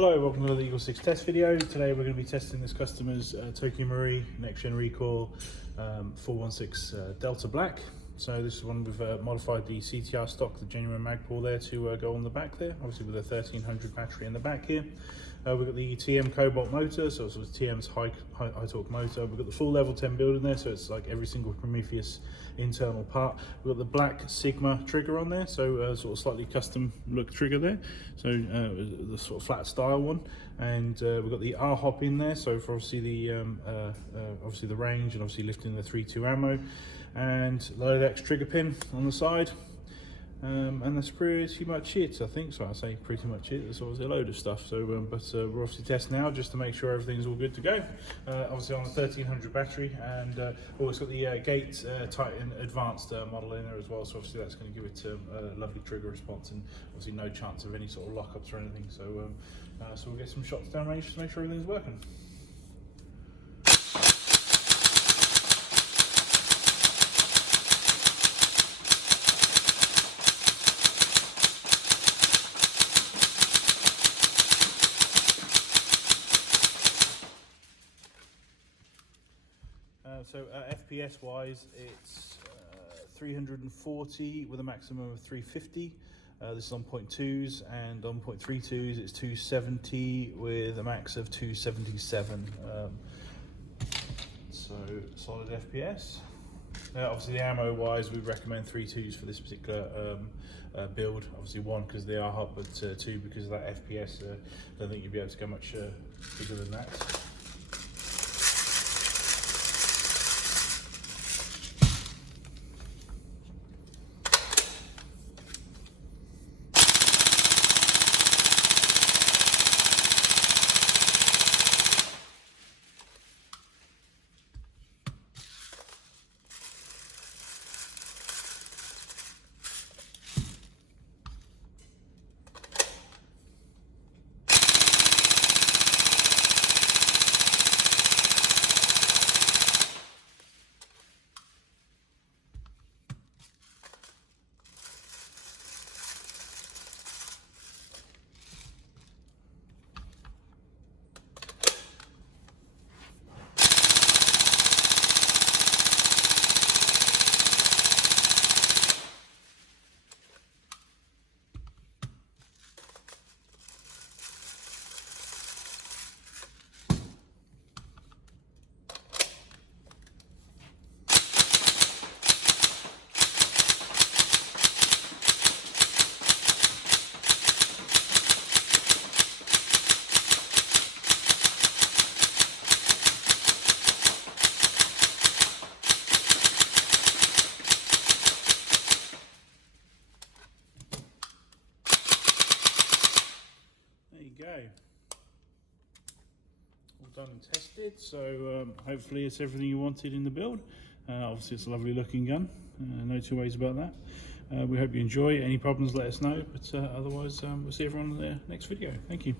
Hello, welcome to the EagleSix test video. Today we're going to be testing this customer's Tokyo Marui Next Gen Recoil 416 Delta Black. So this is one we've modified the CTR stock, the genuine Magpul there, to go on the back there, obviously with a 1300 battery in the back here. We've got the TM Cobalt motor, so it's TM's high torque motor. We've got the full level 10 build in there, so it's like every single Prometheus internal part. We've got the black Sigma trigger on there, so sort of slightly custom look trigger there, so the sort of flat style one. And we've got the R-hop in there, so for obviously the range and obviously lifting the 3.2 ammo, and the laylax trigger pin on the side. And that's pretty much it, I think. So I say pretty much it. There's obviously a load of stuff. So, we're obviously testing now just to make sure everything's all good to go. Obviously on the 1300 battery, and it's got the Gate Titan Advanced model in there as well. So obviously that's going to give it a lovely trigger response, and obviously no chance of any sort of lockups or anything. So, so we'll get some shots down range to make sure everything's working. FPS wise, it's 340 with a maximum of 350. This is on 0.2s, and on 0.32s it's 270 with a max of 277. So solid FPS. Obviously the ammo wise, we recommend 3.2s for this particular build. Obviously one because they are hot, but two because of that FPS. I don't think you'll be able to go much bigger than that. All done and tested, so hopefully it's everything you wanted in the build. Obviously it's a lovely looking gun, no two ways about that. We hope you enjoy. Any problems, let us know, but otherwise we'll see everyone in the next video. Thank you.